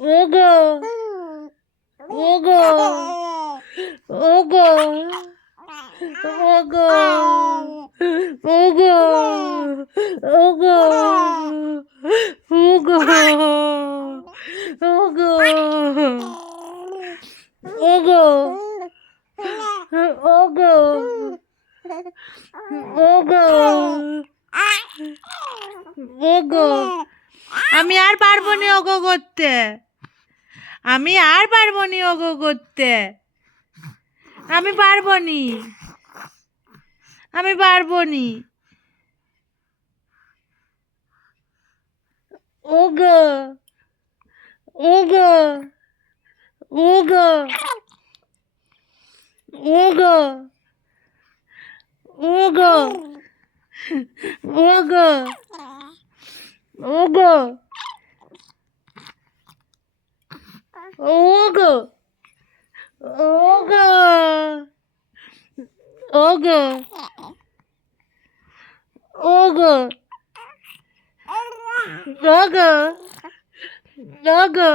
ওগো ওগো ওগো ওগো ওগো ওগো ওগো ওগো ওগো ওগো ওগো ওগো আমি আর পারবো না ওগো করতে, আমি আর পারবো না ওগো করতে, আমি পারবো নি, আমি পারবো নি। ওগো ওগো ওগো ওগো ওগো ওগো ওগো ওগো ওগো ওগো ওগো ওগো ওগো